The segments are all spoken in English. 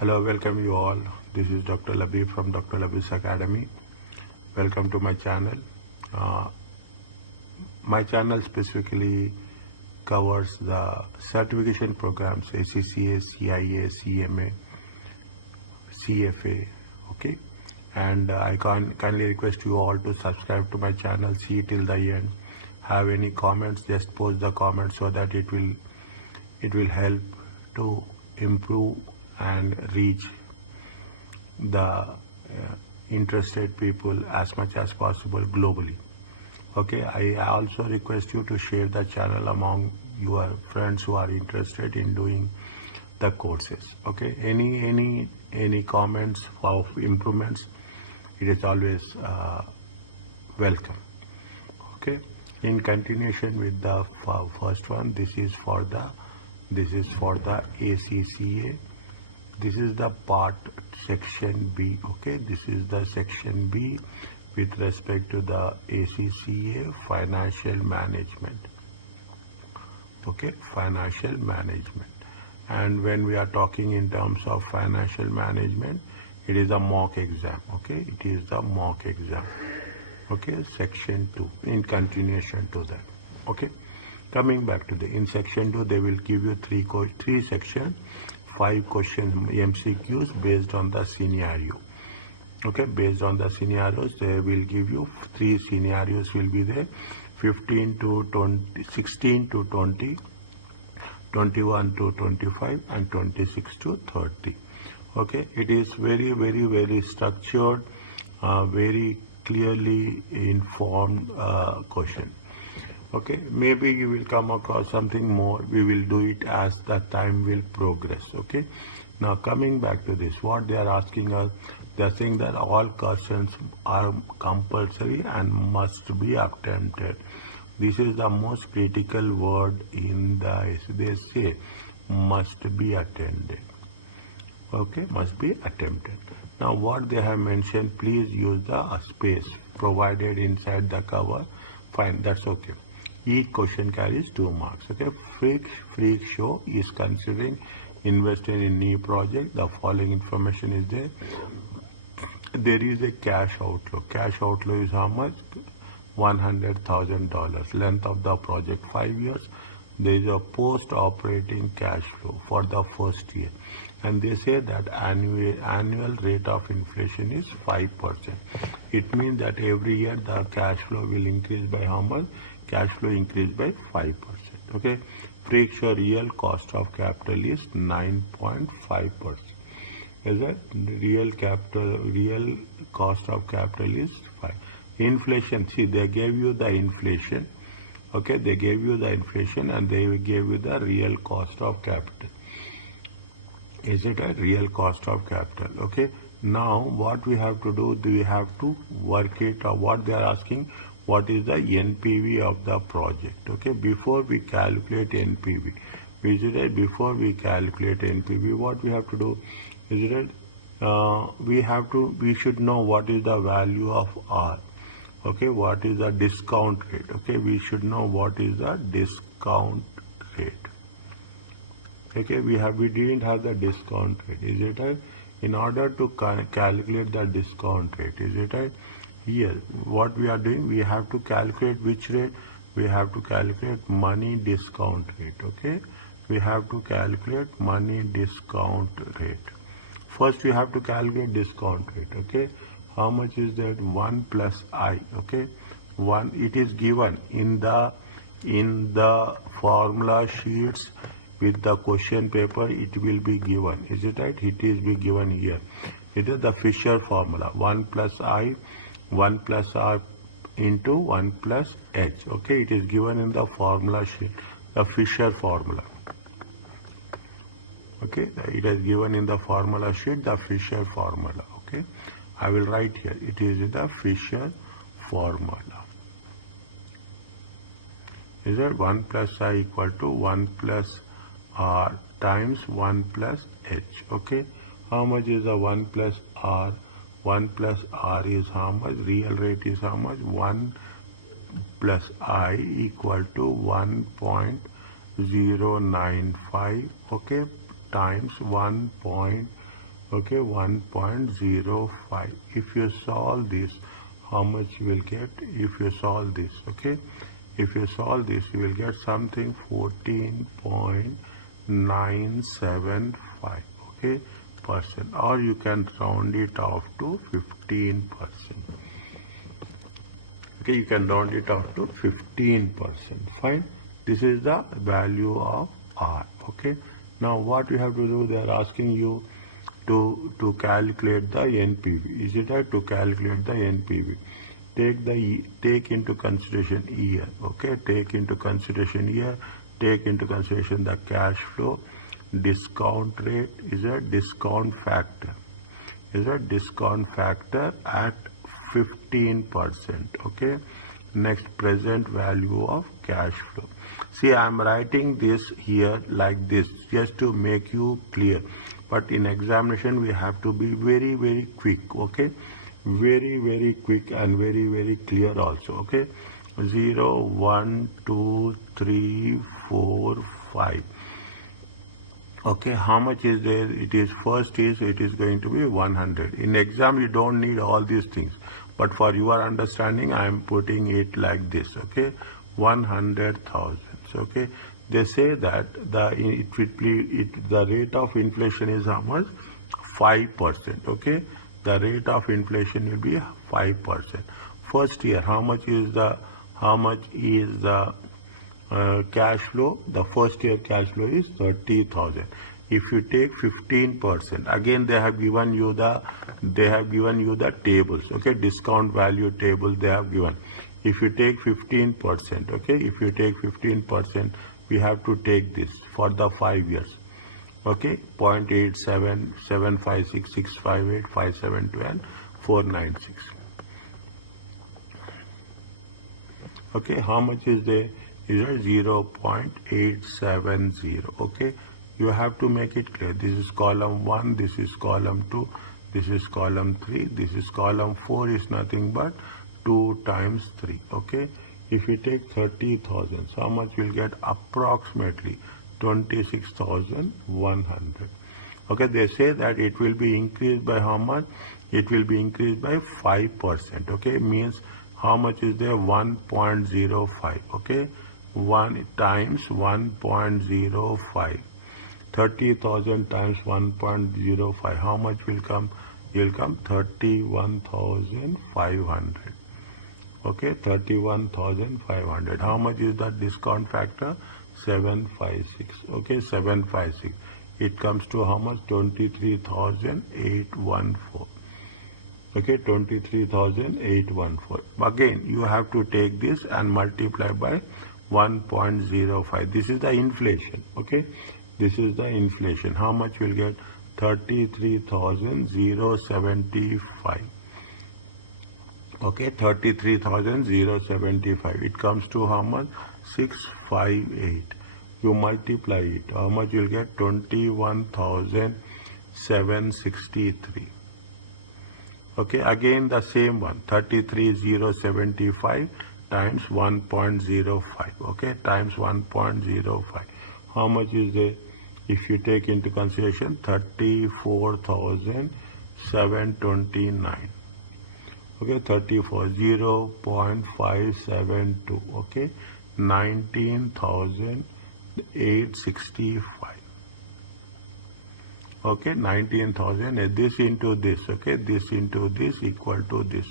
Hello, welcome you all. This is Dr. Labib from Dr. Labib's Academy. Welcome to my channel. Uh, my channel specifically covers the certification programs ACCA, CIA, CMA, CFA. Okay, and I kindly request you all to subscribe to my channel. See till the end. Have any comments? Just post the comments so that it will help to improve and reach the interested people as much as possible globally. Okay, I also request you to share the channel among your friends who are interested in doing the courses. Okay, any comments of improvements, it is always welcome. Okay, in continuation with the first one, this is for the ACCA. This is the part section B. Okay, this is the section B with respect to the ACCA financial management. Okay, financial management. And when we are talking in terms of financial management, it is a mock exam. Okay, it is the mock exam. Okay, section 2 in continuation to that. Okay, coming back to in section 2, they will give you three sections, 5 questions MCQs based on the scenario. Okay, based on the scenarios, they will give you 3 scenarios will be there, 15 to 20, 16 to 20, 21 to 25, and 26 to 30. Okay, it is very structured, very clearly informed question. Okay, maybe you will come across something more. We will do it as the time will progress. Okay, now coming back to this, what they are asking us, they are saying that all questions are compulsory and must be attempted. This is the most critical word in the, they say must be attended. Okay, must be attempted. Now what they have mentioned, please use the space provided inside the cover. Fine, that's okay. Each question carries 2 marks. Okay, freak show is considering investing in new project. The following information is there. There is a cash outflow. Cash outflow is how much? $100,000. Length of the project 5 years. There is a post-operating cash flow for the first year, and they say that annual rate of inflation is 5%. It means that every year the cash flow will increase by how much? Cash flow increase by 5%. Okay, freak show real cost of capital is 9.5%. Is that real cost of capital is 5. Inflation, see, they gave you the inflation. Okay, they gave you the inflation and they gave you the real cost of capital. Is it a real cost of capital? Okay, now what we have to do, we have to work it out. What they are asking, what is the NPV of the project? Okay, before we calculate NPV, before we calculate NPV, what we have to do is that we should know what is the value of R. Okay, what is the discount rate? Okay, we should know what is the discount rate. Okay, we didn't have the discount rate. Is it right? In order to calculate the discount rate, is it right? Here, what we are doing, we have to calculate which rate? We have to calculate money discount rate. Okay, we have to calculate money discount rate. First, we have to calculate discount rate. Okay, how much is that? 1 plus I. Okay, 1. It is given in the formula sheets with the question paper. It will be given. Is it right? It is be given here. It is the Fisher formula. 1 plus I, 1 plus R into 1 plus H. Okay, it is given in the formula sheet, the Fisher formula. Okay, it is given in the formula sheet, the Fisher formula. Okay, I will write here. It is the Fisher formula. Is that 1 plus I equal to 1 plus R times 1 plus H. Okay, how much is the 1 plus R? 1 plus R is how much? Real rate is how much? 1 plus I equal to 1.095, okay, times 1.095. Okay, 1.05. If you solve this, how much you will get? If you solve this, okay, if you solve this, you will get something 14.975, okay, percent, or you can round it off to 15%. Okay, you can round it off to 15%. Fine. This is the value of R. Okay. Now what you have to do? They are asking you to calculate the NPV. Is it right? To calculate the NPV, take into consideration year. Okay. Take into consideration year. Take into consideration the cash flow. Discount rate is a discount factor. Is a discount factor at 15%. Okay. Next, present value of cash flow. See, I am writing this here like this just to make you clear, but in examination we have to be very, very quick. Okay, very, very quick and very, very clear also. Okay, 0, 1, 2, 3, 4, 5. Okay, how much is there? It is it is going to be 100. In exam you don't need all these things, but for your understanding I am putting it like this. Okay, 100,000. Okay, they say that the rate of inflation is how much? 5%. Okay, the rate of inflation will be 5%. First year, how much is the cash flow? The first year cash flow is 30,000. If you take 15%, again they have given you the tables. Okay, discount value table they have given. If you take 15%, okay, if you take 15%, we have to take this for the 5 years. Okay, 0.87, 756, 658, 572, and 496. Okay, how much is there? Is a 0.870. Okay, you have to make it clear. This is column 1, this is column 2, this is column 3, this is column 4 is nothing but 2 times 3. Okay, if you take 30,000, so how much will get? Approximately 26,100. Okay, they say that it will be increased by how much? It will be increased by 5%. Okay, means how much is there? 1.05. Okay, 1 times 1.05. 30,000 times 1.05. How much will come? Will come 31,500. Okay, 31,500. How much is the discount factor? 756. Okay, 756. It comes to how much? 23,814. Okay, 23,814. Again, you have to take this and multiply by 1.05. This is the inflation. Okay, this is the inflation. How much will get? 33,075. Okay, 33,075. It comes to how much? 658. You multiply it. How much you'll get? 21,763. Okay, again the same one. 33,075 times 1.05. Okay, times 1.05. How much is there? If you take into consideration 34,729. Okay, 0.572. Okay, 19,865. Okay, 19,000. This into this. Okay, this into this equal to this.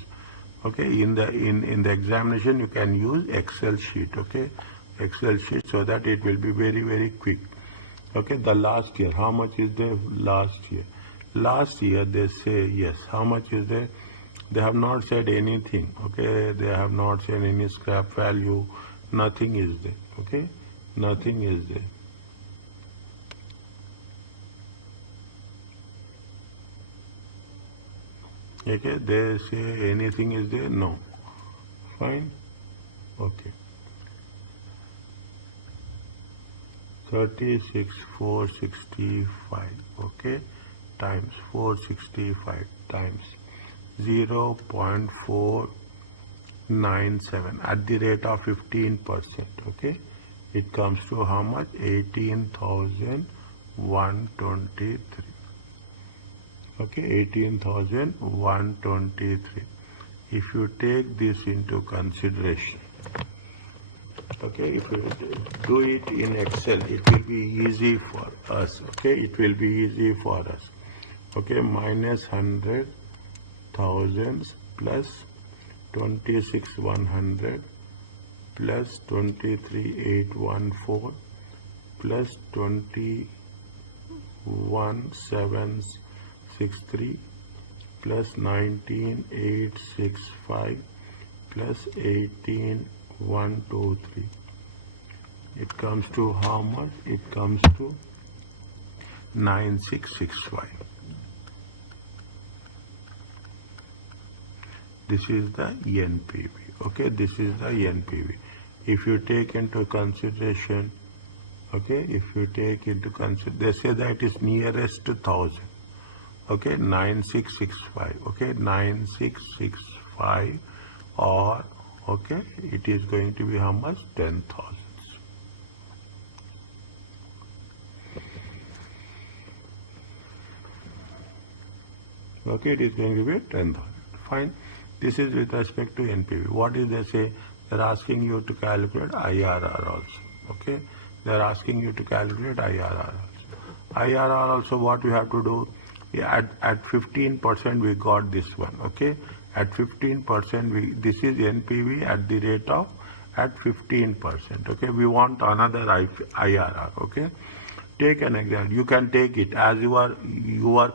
Okay, in the examination you can use Excel sheet. Okay, Excel sheet, so that it will be very, very quick. Okay, the last year, how much is there? Last year they say yes. How much is there? They have not said anything. Okay, they have not said any scrap value. Nothing is there. Okay, nothing is there. Okay, they say anything is there? No. Fine. Okay. 36,465. Okay, times 465 times 0.497 at the rate of 15%. Okay, it comes to how much? 18,123. Okay, 18,123. If you take this into consideration, okay, if you do it in Excel, it will be easy for us. Okay, it will be easy for us. Okay, minus 100 thousands plus 26,100 plus 23,814 plus 21,763 plus 19,865 plus 18,123. It comes to how much? It comes to 9665. This is the NPV. Okay, this is the NPV. If you take into consideration, okay, if you take into consideration, they say that is nearest to 1,000. Okay, 9665. Okay, 9665, or okay, it is going to be how much? 10,000. Okay, it is going to be 10,000. Fine. This is with respect to NPV. What is they say? They're asking you to calculate IRR also. Okay, they're asking you to calculate IRR also. IRR also, what you have to do? At 15% we got this one. Okay, at 15% this is NPV at the rate of at 15%. Okay, we want another IRR. Okay, take an example. You can take it as your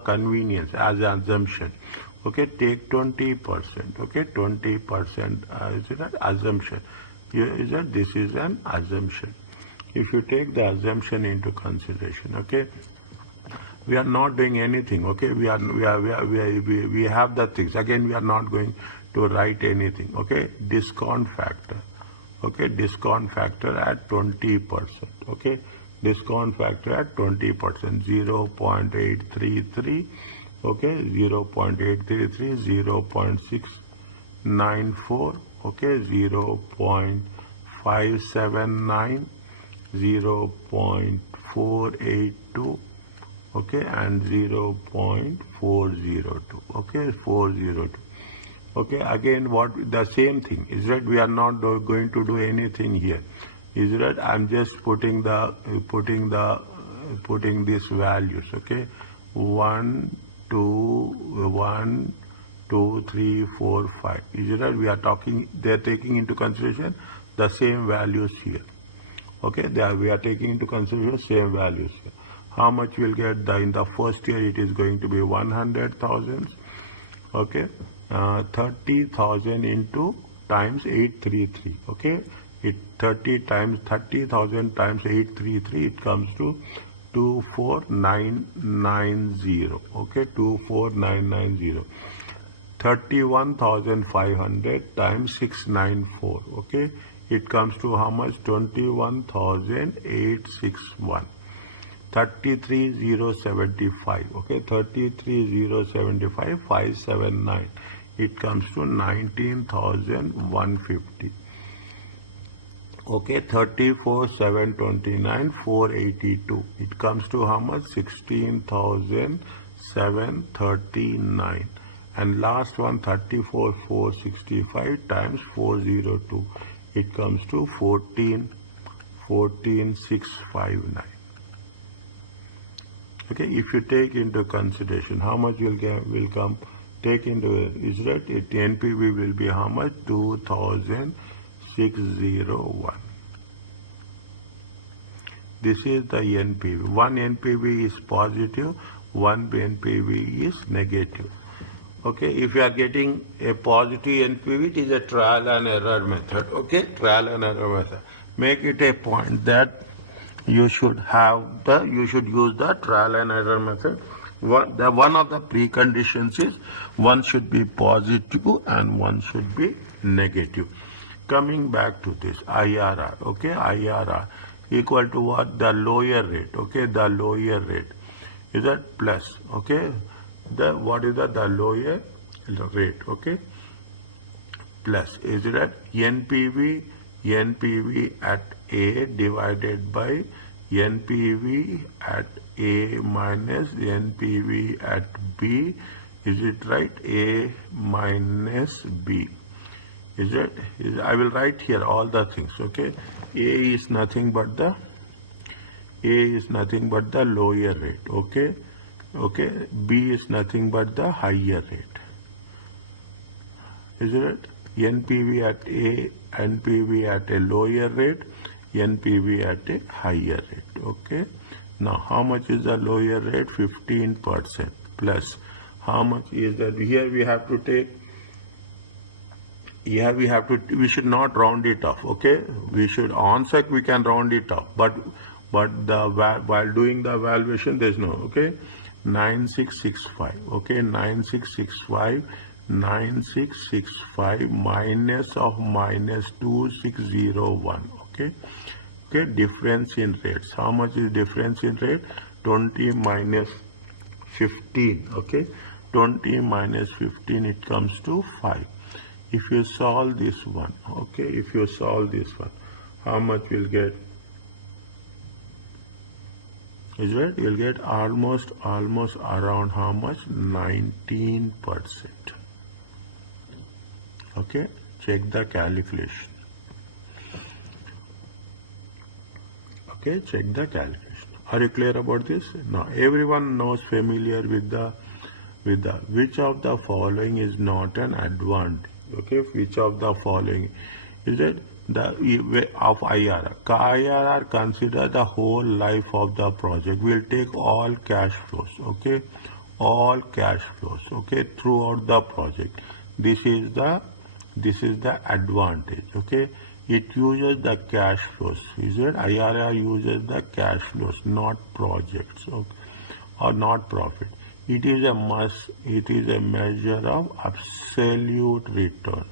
convenience, as an assumption. Okay, take 20%. Okay, 20% is an assumption. This is an assumption. If you take the assumption into consideration, okay, we are not doing anything. Okay, we have the things. Again, we are not going to write anything. Okay, discount factor. Okay, discount factor at 20%. Okay, discount factor at 20%, 0.833. Okay, 0.833, 0.694, okay, 0.579, 0.482, okay, and 0.402, okay, 402. Okay, again, what the same thing is that we are not going to do anything here. Is that I'm just putting these values. Okay, 1, 2, 3, 4, 5. Is that we are talking? They are taking into consideration the same values here. Okay, we are taking into consideration same values here. How much we'll get? In the first year it is going to be 100,000. Okay, 30,000 into times 833. Okay, 30,000 times 833. It comes to 24,990. Okay, 24,990. 31,500 times 694. Okay, it comes to how much? 21,861. 33,075. Okay, 33,075, 579. It comes to 19,150. Okay, 34,729, 482. It comes to how much? 16,739. And last one, 34,465 times 402. It comes to 14,659. Okay, if you take into consideration how much will come, take into is that NPV will be how much? 2,601. This is the NPV. One NPV is positive, one NPV is negative. Okay, if you are getting a positive NPV, it is a trial and error method. Okay, trial and error method. Make it a point that you should use the trial and error method. One of the preconditions is one should be positive and one should be negative. Coming back to this IRR, okay, IRR equal to what? The lower rate, okay, the lower rate is that plus, okay, what is the lower rate, okay, plus is that NPV at A divided by NPV at A minus NPV at B. Is it right? A minus B. Is it? I will write here all the things. Okay. A is nothing but the lower rate. Okay. Okay. B is nothing but the higher rate. Is it? NPV at A, NPV at a lower rate, NPV at a higher rate. Okay. Now, how much is the lower rate? 15% plus. How much is that? Here we have to take. Here we should not round it off. Okay. We should on sec we can round it off, but while doing the evaluation there's no. Okay. 9665. Okay. 9665 minus of minus 2601. Okay. Okay, difference in rates. How much is difference in rate? 20 minus 15. Okay, 20 minus 15, it comes to 5. If you solve this one, okay, if you solve this one, how much you'll get? Is it? You'll get almost around how much? 19%. Okay, check the calculation. Okay, check the calculation. Are you clear about this? Now, everyone knows familiar with the which of the following is not an advantage. Okay, which of the following is it? The of IRR. IRR consider the whole life of the project. We'll take all cash flows. Okay, all cash flows. Okay, throughout the project. This is the advantage. Okay, it uses the cash flows. Is it? IRR uses the cash flows, not projects, okay, or not profit. It is a must. It is a measure of absolute return.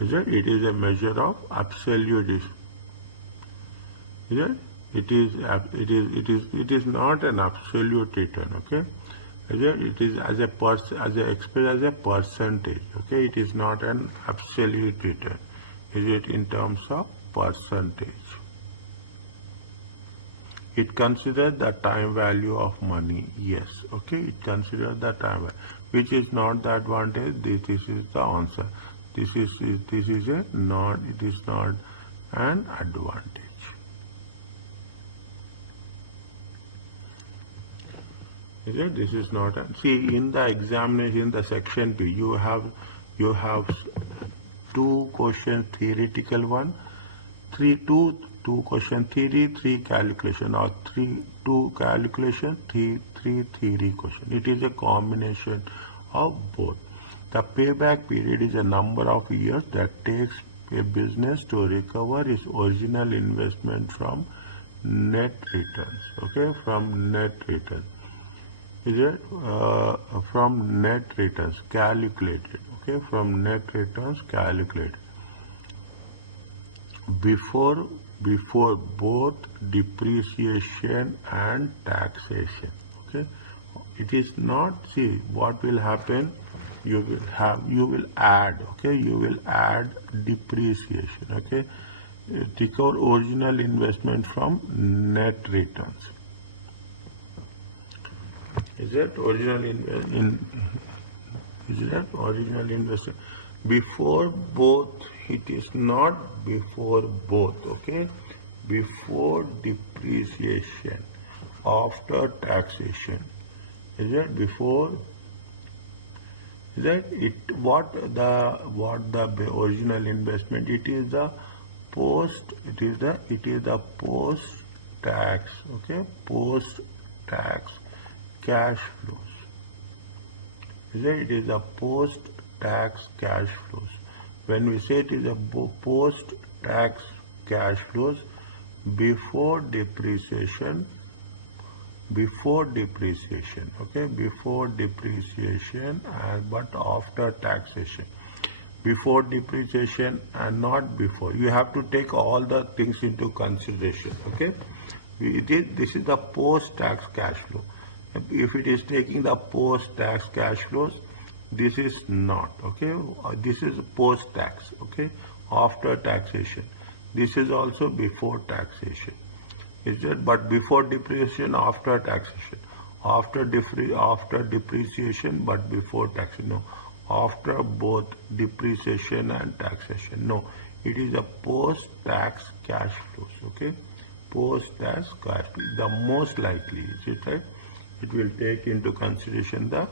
Is it? It is a measure of absolute. Is it? It is not an absolute return. Okay. It is as expressed as a percentage. Okay, it is not an absolute return. Is it in terms of percentage? It considers the time value of money. Yes. Okay, it considers the time value, which is not the advantage. This is the answer. This is a not. It is not an advantage. This is not a, see, in the examination, in the section B, you have 2 questions theoretical one, 2 question theory, 3 calculation, or 2 calculation, 3 theory question. It is a combination of both. The payback period is a number of years that takes a business to recover its original investment from net returns. Okay, from net returns. Is it from net returns calculated? Okay, from net returns calculated before both depreciation and taxation. Okay, it is not. See what will happen. You will add. Okay, you will add depreciation. Okay, recover original investment from net returns. Is that original investment before both? It is not before both. Okay, before depreciation, after taxation. Is that before? Is that it? What the original investment? It is the post. It is the post tax. Okay, post tax cash flows. It is a post-tax cash flows. When we say it is a post-tax cash flows before depreciation, okay, before depreciation but after taxation. Before depreciation and not before. You have to take all the things into consideration. Okay, this is the post-tax cash flow. If it is taking the post-tax cash flows, this is not. Okay, this is post-tax. Okay, after taxation. This is also before taxation. Is it? But before depreciation, after taxation. After depreciation, but before taxation. No. After both depreciation and taxation. No. It is a post-tax cash flows. Okay. Post-tax cash flow. The most likely, is it right? It will take into consideration the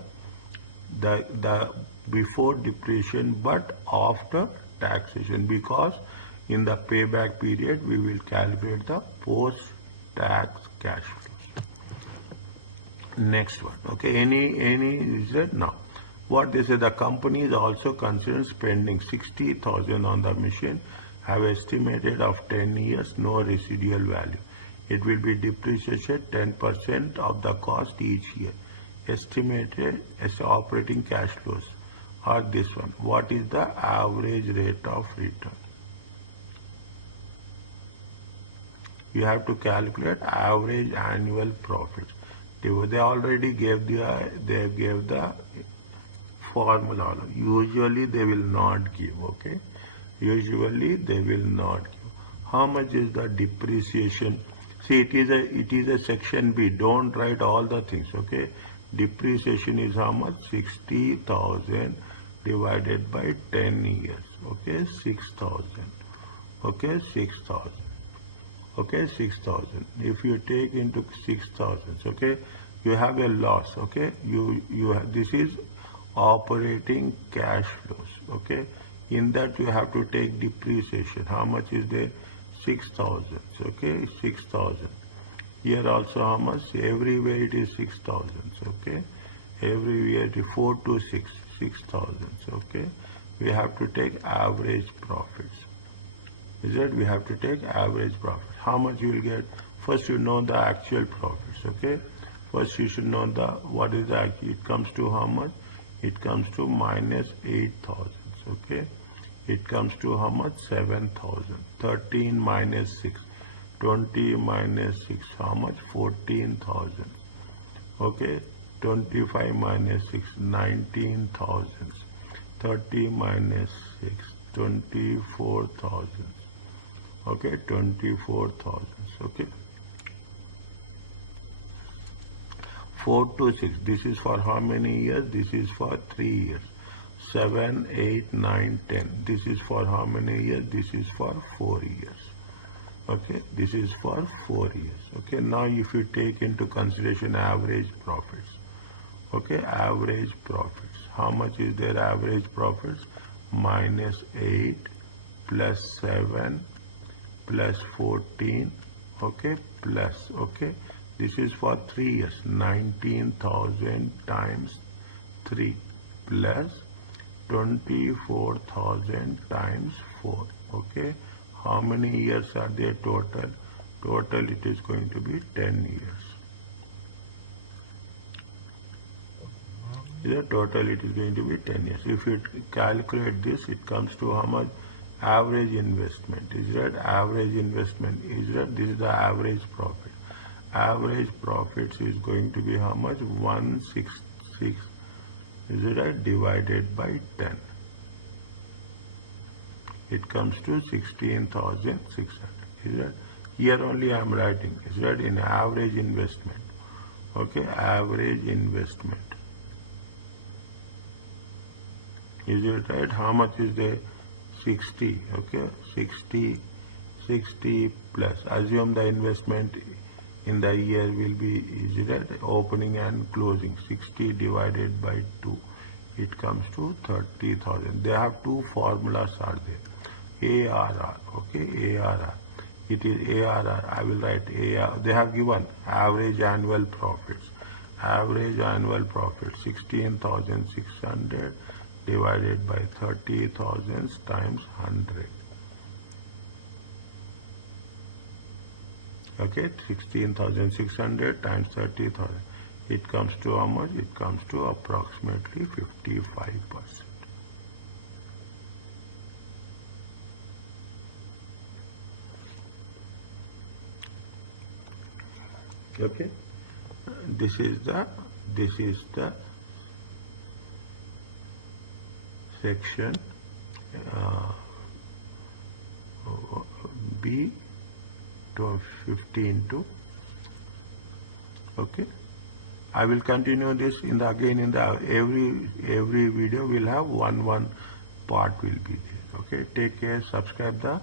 before depreciation but after taxation, because in the payback period we will calculate the post-tax cash flows. Next one. Okay. Any is that now? What they say, the company is also considered spending 60,000 on the machine, have estimated of 10 years, no residual value. It will be depreciated 10% of the cost each year. Estimated as operating cash flows are this one. What is the average rate of return? You have to calculate average annual profits. They already gave the formula. Usually they will not give. Okay. Usually they will not give. How much is the depreciation? See, it is a section B. Don't write all the things. Okay. Depreciation is how much? 60,000 divided by 10 years. Okay. 6,000. Okay. 6,000. Okay. 6,000. If you take into 6,000, okay, you have a loss. Okay. This is operating cash flows. Okay. In that you have to take depreciation. How much is there? 6,000. Okay. 6,000. Here also how much? Everywhere it is 6,000. Okay. Everywhere it is 4 to 6. 6,000. Okay. We have to take average profits. Is it? We have to take average profits. How much you will get? First you know the actual profits. Okay. First you should know what is the actual. It comes to how much? It comes to minus 8,000. Okay. It comes to how much? 7,000. 13 minus 6. 20 minus 6. How much? 14,000. Okay. 25 minus 6. 19,000. 30 minus 6. 24,000. Okay. 24,000. Okay. 4 to 6. This is for how many years? This is for 3 years. 7, 8, 9, 10. This is for how many years? This is for 4 years. Okay. This is for 4 years. Okay. Now if you take into consideration average profits. Okay. Average profits. How much is their average profits? Minus 8 plus 7 plus 14. Okay. Plus. Okay. This is for 3 years. 19,000 times 3 plus 24,000 times 4. Okay. How many years are there total? Total it is going to be 10 years. The total it is going to be 10 years. If you calculate this, it comes to how much? Average investment. Is that average investment? Is that this is the average profit? Average profits is going to be how much? 166. Is it right? Divided by 10. It comes to 16,600. Is that? Here only I am writing. Is that in average investment? Okay. Average investment. Is it right? How much is there? 60. Okay. 60 plus. Assume the investment in the year will be, is it right? Opening and closing. 60 divided by 2. It comes to 30,000. They have two formulas are there. ARR. Okay. ARR. It is ARR. I will write ARR. They have given average annual profits. Average annual profit 16,600 divided by 30,000 times 100. Okay, 16,600 times 30,000. It comes to how much? It comes to approximately 55%. Okay, this is the section from 15 to, okay. I will continue this in the every video will have one part will be there. Okay, take care. Subscribe the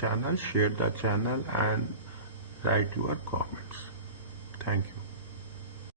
channel, share the channel, and write your comments. Thank you.